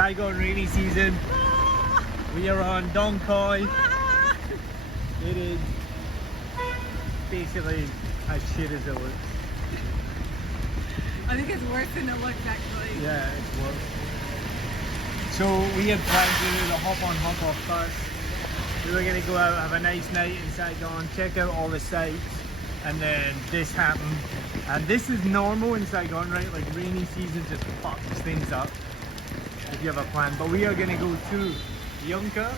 Saigon rainy season. We are on Dong Khoi. It is basically as shit as it looks. I think it's worse than it looks actually. Yeah, it's worse. So we had planned to do the hop on hop off bus. We were going to go out, have a nice night in Saigon, check out all the sights, and then this happened. And this is normal in Saigon, right? Like rainy season just fucks things up if you have a plan. But we are going to go to Yunka.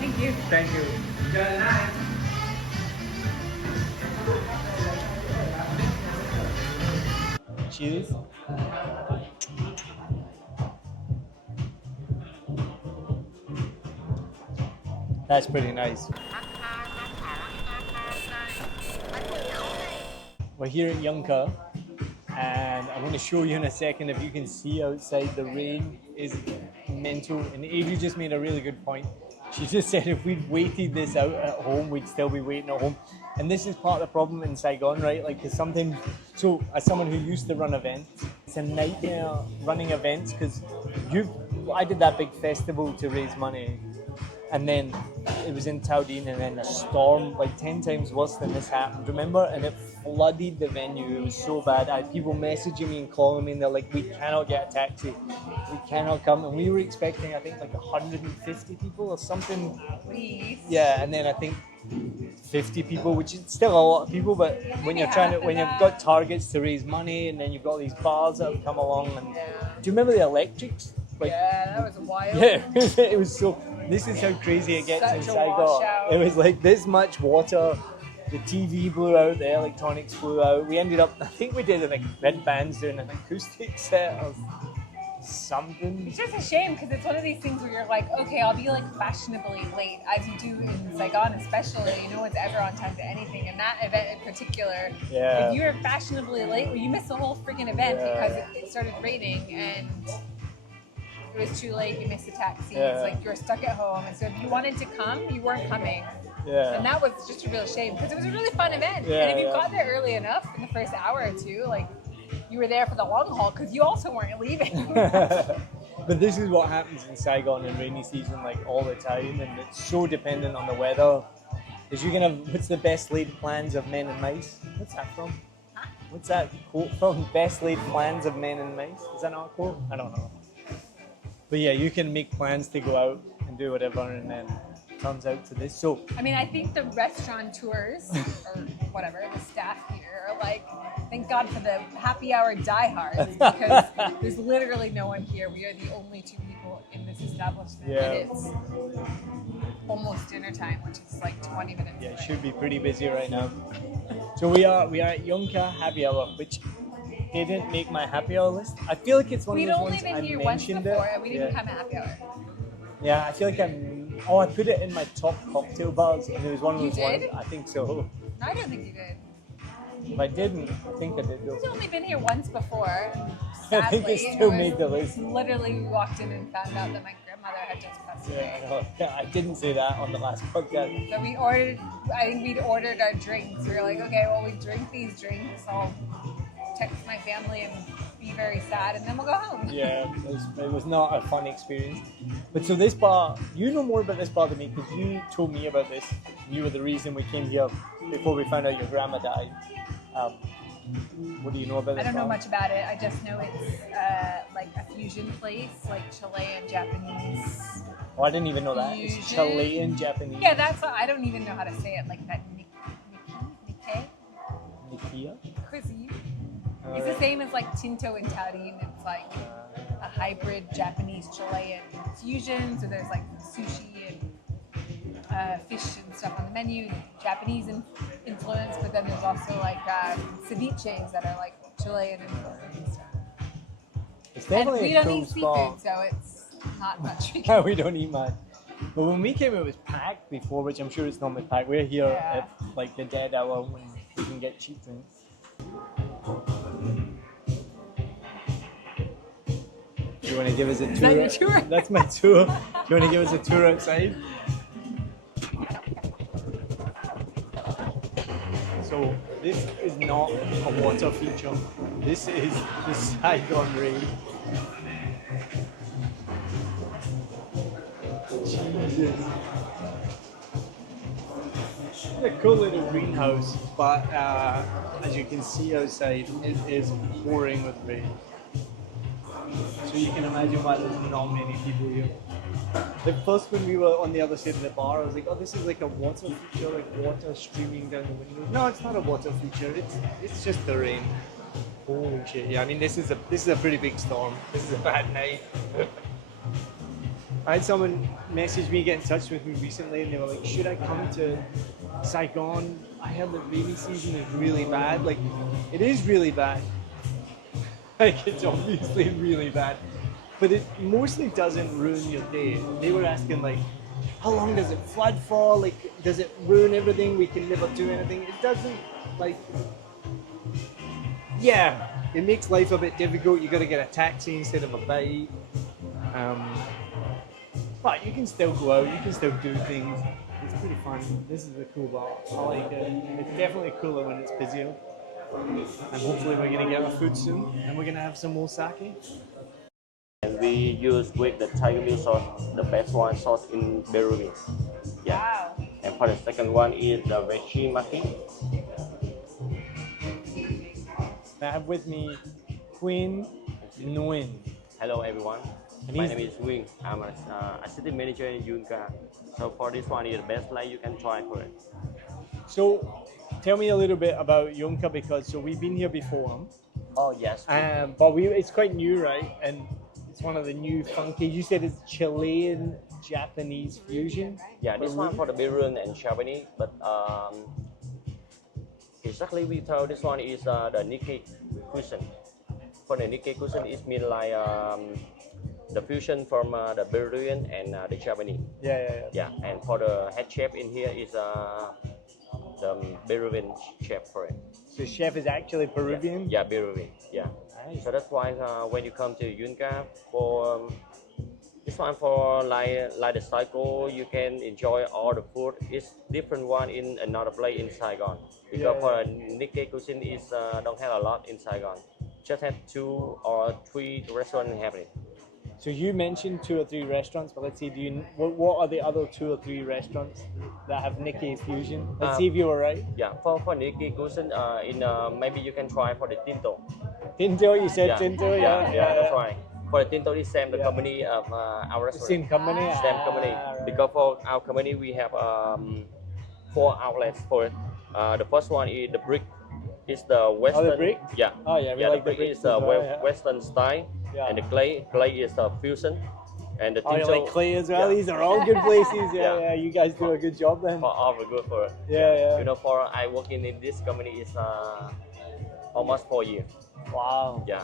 Thank you. Thank you. Good night. Cheers. That's pretty nice. We're here at Yunka, and I'm going to show you in a second. If you can see outside, the rain is mental. And Adri just made a really good point. She just said if we'd waited this out at home, we'd still be waiting at home. And this is part of the problem in Saigon, right? Like, because sometimes, so as someone who used to run events, it's a nightmare running events because I did that big festival to raise money, and then it was in Taudin, and then a storm like 10 times worse than this happened, remember? And it flooded the venue. It was so bad. I had people messaging me and calling me, and they're like, we cannot get a taxi, we cannot come. And we were expecting, I think, like 150 people or something. Please. Yeah, and then I think 50 people, which is still a lot of people, but when you're trying to, when you've got targets to raise money, and then you've got these bars that have come along, and do you remember the electrics? Like, yeah, that was wild. Yeah, it was so. This is how crazy it gets in Saigon. It was like this much water. The TV blew out. The electronics blew out. We ended up. I think we did like red bands doing an acoustic set of something. It's just a shame because it's one of these things where you're like, okay, I'll be like fashionably late, as you do in Saigon, especially. No one's ever on time to anything, and that event in particular. Yeah. If you were fashionably late, well, you missed the whole freaking event because it started raining and it was too late. You missed the taxi. It's like you were stuck at home, and so if you wanted to come, you weren't coming. Yeah. And that was just a real shame because it was a really fun event. Yeah, and if you got there early enough in the first hour or two, like, you were there for the long haul because you also weren't leaving. But this is what happens in Saigon in rainy season, like all the time, and it's so dependent on the weather. Is you gonna? What's the best laid plans of men and mice? What's that from? Huh? What's that quote from? Best laid plans of men and mice? Is that not a quote? I don't know. But yeah, you can make plans to go out and do whatever, and then it turns out to this. So I mean, I think the restaurateurs or whatever, the staff here are like, thank God for the happy hour diehards because there's literally no one here. We are the only two people in this establishment. Yeah. And it's almost dinner time, which is like 20 minutes yeah, away. it should be pretty busy right now. So we are at Yunka Happy Hour, which didn't make my happy hour list. I feel like it's one We'd of those only ones been I here once mentioned before, it. and we didn't come at happy hour. Yeah, I feel like I put it in my top cocktail bars, and it was one of You those ones. did? I think so. No, I don't think you did. If I didn't, I think I did though. We've only been here once before. I think it Sadly, still was made the list. Literally, we walked in and found out that my grandmother had just passed away. Yeah, I know. Yeah, I didn't say that on the last podcast. So we ordered, I think we'd ordered our drinks. We were like, okay, well, we drink these drinks. I'll text my family and be very sad, and then we'll go home. Yeah, it was not a fun experience. But so this bar, you know more about this bar than me because you told me about this. You were the reason we came here before we found out your grandma died. What do you know about this I don't know bar? much about it. I just know it's like a fusion place, like Chilean-Japanese. Oh, I didn't even know that. It's Fusion. Chilean-Japanese. Yeah, that's, I don't even know how to say it, like that Nikkei Nikia? cuisine. It's the same as like Tinto and Taudin. It's like a hybrid Japanese Chilean fusion. So there's like sushi and fish and stuff on the menu, Japanese influence, but then there's also like ceviches that are like Chilean influence and stuff. It's And definitely we a don't cool eat spot. seafood, so it's not much. We don't eat much. But when we came, it was packed before, which I'm sure it's normally packed. We're here at like the dead hour when we can get cheap drinks. Do you want to give us a tour? Is that your tour? That's my tour. Do you want to give us a tour outside? So this is not a water feature. This is the Saigon rain. Jesus. It's a cool little greenhouse, but as you can see outside, it is pouring with rain. So you can imagine why there's not many people here. Like first when we were on the other side of the bar, I was like, oh, this is like a water feature, like water streaming down the window. No, it's not a water feature. It's just the rain. Holy shit! Yeah, I mean this is a pretty big storm. This is a bad night. I had someone message me, get in touch with me recently, and they were like, should I come to Saigon? I heard the rainy season is really bad. Like, it is really bad. Like, it's obviously really bad. But it mostly doesn't ruin your day. They were asking, like, how long does it flood for? Like, does it ruin everything? We can never do anything. It doesn't, like, yeah, it makes life a bit difficult. You got to get a taxi instead of a bike. But you can still go out, you can still do things. It's pretty fun. This is a cool bar. I like it. It's definitely cooler when it's busier. And hopefully we're going to get our food soon. And we're going to have some more sake. And we use with the tiger meal sauce, the best one sauce in Vietnamese. Yeah. Wow. And for the second one is the veggie Mackay. I have with me Queen Nguyen. Hello everyone. And My he's- name is Wing. I'm an assistant manager in Yunka. So for this one is the best like you can try for it. So tell me a little bit about Yunka because so we've been here before. Oh yes. But it's quite new, right? And it's one of the new funky. You said it's Chilean-Japanese fusion. Yeah, this one for the Peruvian and Japanese, but exactly we tell this one is the Nikkei cuisine. For the Nikkei cuisine, it means like the fusion from the Peruvian and the Japanese. Yeah. Yeah, and for the head chef in here is the Peruvian chef for it. So the chef is actually Peruvian? Yeah, Peruvian. Yeah. Nice. So that's why when you come to Yunka for this one for like the cycle, you can enjoy all the food. It's different one in another place in Saigon because for Nikkei cuisine is don't have a lot in Saigon. Just have 2 or 3 restaurants happening. So you mentioned 2 or 3 restaurants, but let's see, what are the other 2 or 3 restaurants that have Nikkei fusion? Let's see if you were right. Yeah, for Nikkei cuisine, maybe you can try for the Tinto. Tinto, you said Yeah. Tinto, Yeah, yeah. that's right. For the Tinto, is same the company of our The restaurant. same company? Same company. Right. Because for our company, we have 4 outlets for it. The first one is the brick. It's the western. brick? Yeah. Oh, yeah, we Yeah, like the the brick bricks is as well, yeah. western style, Yeah. and the clay is the fusion, and the Oh, you Tinto. like Clay as well? Yeah. These are all good places. Yeah, Yeah. you guys do a good job then. For all good for it. Yeah. You know, for I working in this company is almost 4 years. Wow. Yeah.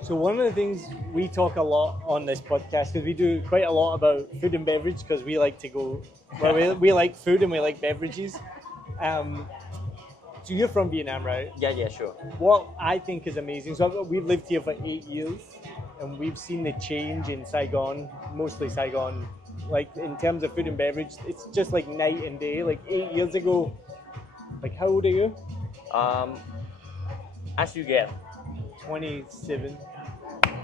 So one of the things we talk a lot on this podcast, because we do quite a lot about food and beverage, because we like to go, well, we like food and we like beverages. So you're from Vietnam, right? Yeah, sure. What I think is amazing, so we've lived here for 8 years, and we've seen the change in Saigon, mostly Saigon, like in terms of food and beverage, it's just like night and day. Like 8 years ago, like how old are you? As you get, 27.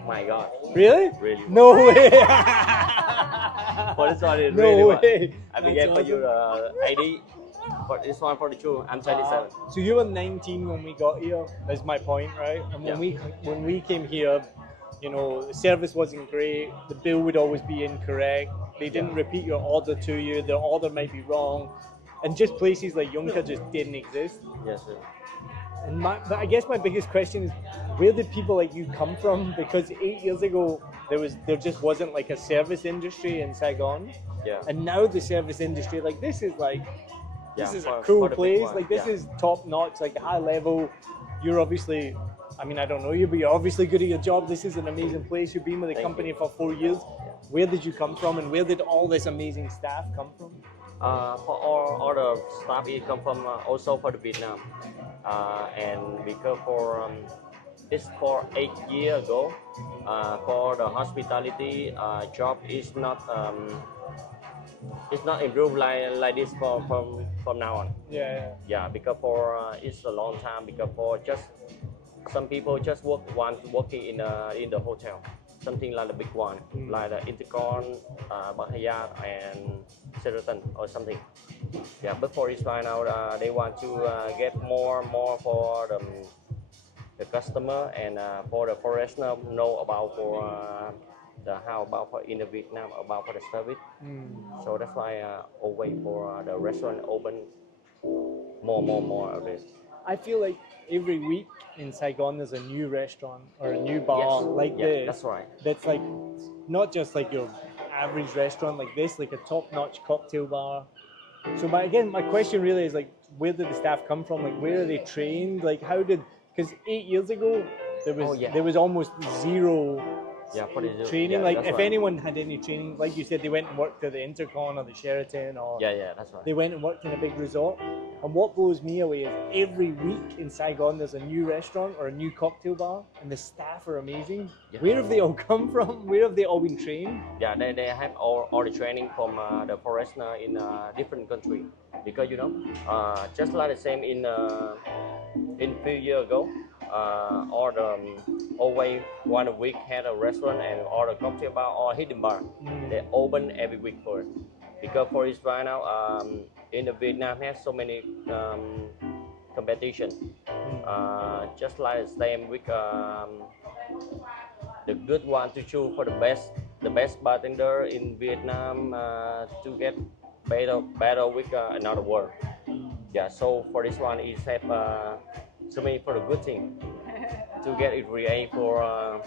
my God, Really? really. No way! For this one, is No really one. way. I That's began for you awesome. 80. For this one, 42. I'm 27. So you were 19 when we got here. That's my point, right? And when we came here, you know, the service wasn't great. The bill would always be incorrect. They didn't repeat your order to you. The order might be wrong, and just places like Yunka just didn't exist. Yes, sir. And but I guess my biggest question is, where did people like you come from? Because 8 years ago, there just wasn't like a service industry in Saigon, Yeah. and now the service industry, like this is like. This is a for cool the big place. one, Like this yeah. is top notch, like high level. You're obviously, I mean, I don't know you, but you're obviously good at your job. This is an amazing place. You've been with the Thank company you. for 4 years. Where did you come from, and where did all this amazing staff come from? For all the staff, it come from also for the Vietnam, and because for it's for 8 years ago, for the hospitality job is not it's not improved like this from now on. Yeah. Yeah, because for it's a long time because for just some people just working in the hotel, something like the big one, like the Intercon, Bahayat, and Sheraton or something. Yeah, but for this right now, they want to get more for the customer and for the foreigner know about for the how about for in the Vietnam about for the service. So that's why always for the restaurant open more of it. I feel like every week in Saigon there's a new restaurant or a new bar Yes, like yeah, this. that's right. That's like not just like your average restaurant like this, like a top-notch cocktail bar. So my question really is like, where did the staff come from? Like, where are they trained? Like, how did? Because 8 years ago there was almost zero For the training. yeah, Like, that's if right. anyone had any training, like you said, they went and worked at the Intercon or the Sheraton, or Yeah, that's right. they went and worked in a big resort. And what blows me away is every week in Saigon there's a new restaurant or a new cocktail bar, and the staff are amazing. Yeah. Where have they all come from? Where have they all been trained? Yeah, they have all the training from the foreigner in different country because just like the same in few years ago, all the always one a week had a restaurant and all the cocktail bar or hidden bar. They open every week for it because for this right now in the Vietnam has so many competition. Just like the same with the good one to choose for the best bartender in Vietnam to get better with another world. Yeah, so for this one is have so many for the good thing to get it really for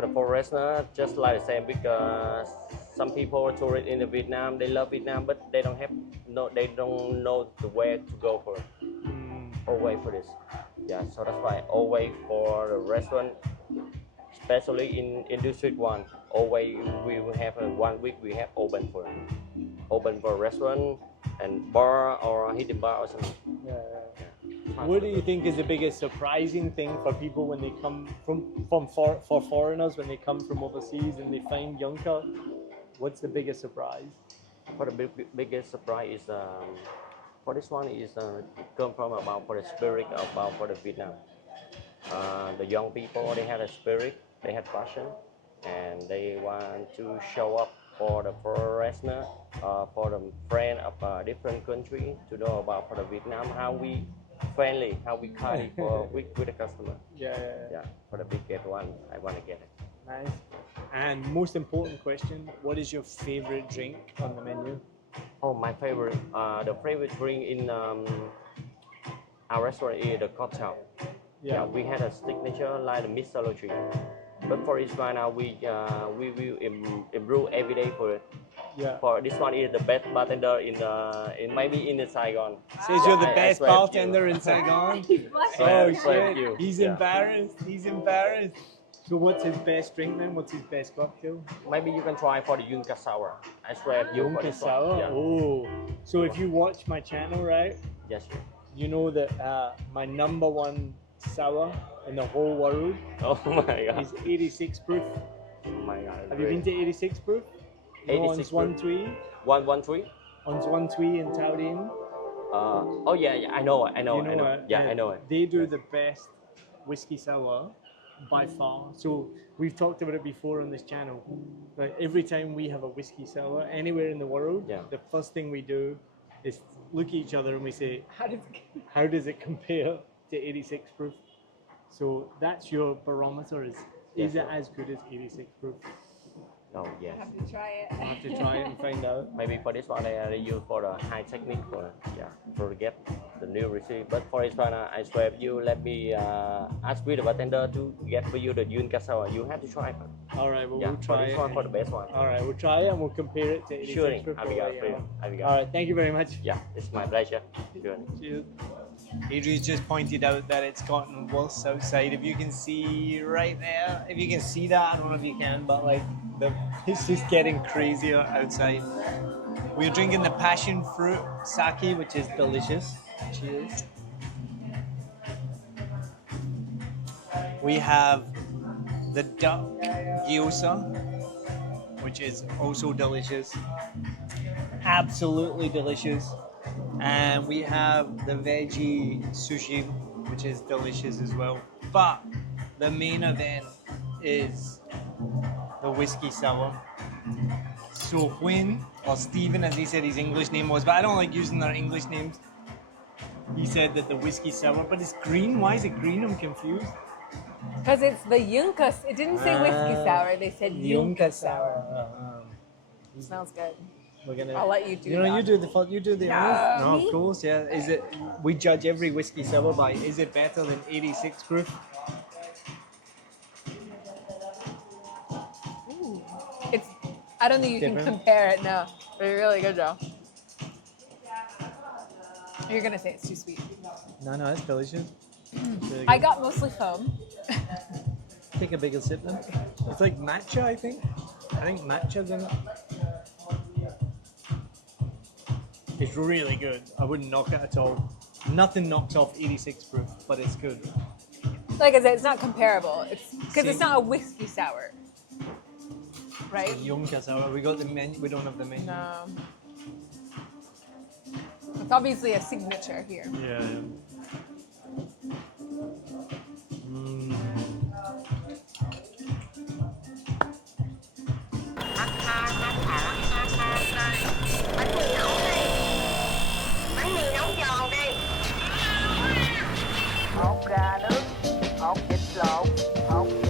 the foreigner, just like the same because some people tourists in the Vietnam they love Vietnam but they don't know the way to go for it. Always for this. Yeah, so that's why always for the restaurant, especially in District 1, always we will have 1 week we have open for restaurant and bar or hidden bar or something. Yeah. What do you think is the biggest surprising thing for people when they come for foreigners when they come from overseas and they find Yunka? What's the biggest surprise? For the biggest surprise is for this one is come from about for the spirit about for the Vietnam. The young people they have a spirit, they have passion, and they want to show up for the foreigner, for the friend of a different country to know about for the Vietnam how we friendly, how we kind for with the customer. Yeah. For the biggest one, I want to get it. Nice. And most important question: what is your favorite drink on the menu? Oh, my favorite, the favorite drink in our restaurant is the cocktail. Yeah, we had a signature like the mixology. But for this right now, we will improve every day for it. Yeah. For this one is the best bartender in maybe in the Saigon. Says you're the I best swear to you. bartender in Saigon. Swear Oh to shit! you. He's Yeah. embarrassed. He's embarrassed. So what's his best drink then? What's his best cocktail? Maybe you can try for the Yunka sour. I swear to you. for Yunka this one. sour. Yeah. Oh. So if you watch my channel, right, Yes. you know that my #1 sour in the whole world Oh my God. is 86 proof. Oh my God. Have you been to 86 proof? You know, 86 on proof. 1 113? on 1 in Tao Dien. Oh yeah, I know it. I know You it. know it? Yeah, I know it. They do the best whiskey sour by far. So we've talked about it before on this channel. Like every time we have a whiskey sour anywhere in the world, Yeah. the first thing we do is look at each other and we say, how does it compare to 86 proof? So that's your barometer. Is Yes, it sir. as good as 86 proof? Oh yes. I have to try it. I'll have to try it and find out. Maybe for this one they use for the high technique for get the new recipe. But for this one I swear if you let me ask with the bartender to get for you the Yunka sour, you have to try it. All right, well, Yeah, we'll for try this it. one for the best one. All right, we'll try it and we'll compare it to 86 Sure, proof. I will All right, thank you very much. Yeah, it's my pleasure. Sure. Cheers. Adrian's just pointed out that it's gotten worse outside. If you can see right there, if you can see that, I don't know if you can, but like it's just getting crazier outside. We're drinking the passion fruit sake, which is delicious. Cheers. We have the duck gyoza, which is also delicious. absolutely delicious. And we have the veggie sushi, which is delicious as well. But the main event is the whiskey sour. So Huynh, or Stephen, as he said his English name was, but I don't like using their English names. He said that the whiskey sour, but it's green. Why is it green? I'm confused. Because it's the Yunka. It didn't say whiskey sour. They said Yunka sour. Smells good. We're gonna. I'll let you do You know, that. you do the. No, me? of course, yeah. Is it? We judge every whiskey sour by is it better than 86 proof? Ooh. It's. I don't think you can Different. compare it. No, but it's really good though. You're gonna say it's too sweet. No, it's delicious. It's really I good. got mostly foam. Take a bigger sip then. It's like matcha, I think. I think matcha's in it. It's really good. I wouldn't knock it at all. Nothing knocks off 86 proof, but it's good. Like I said, it's not comparable. It's because it's See? not a whiskey sour, right? Yunka sour. We got the menu. We don't have the menu. No. It's obviously a signature here. Yeah.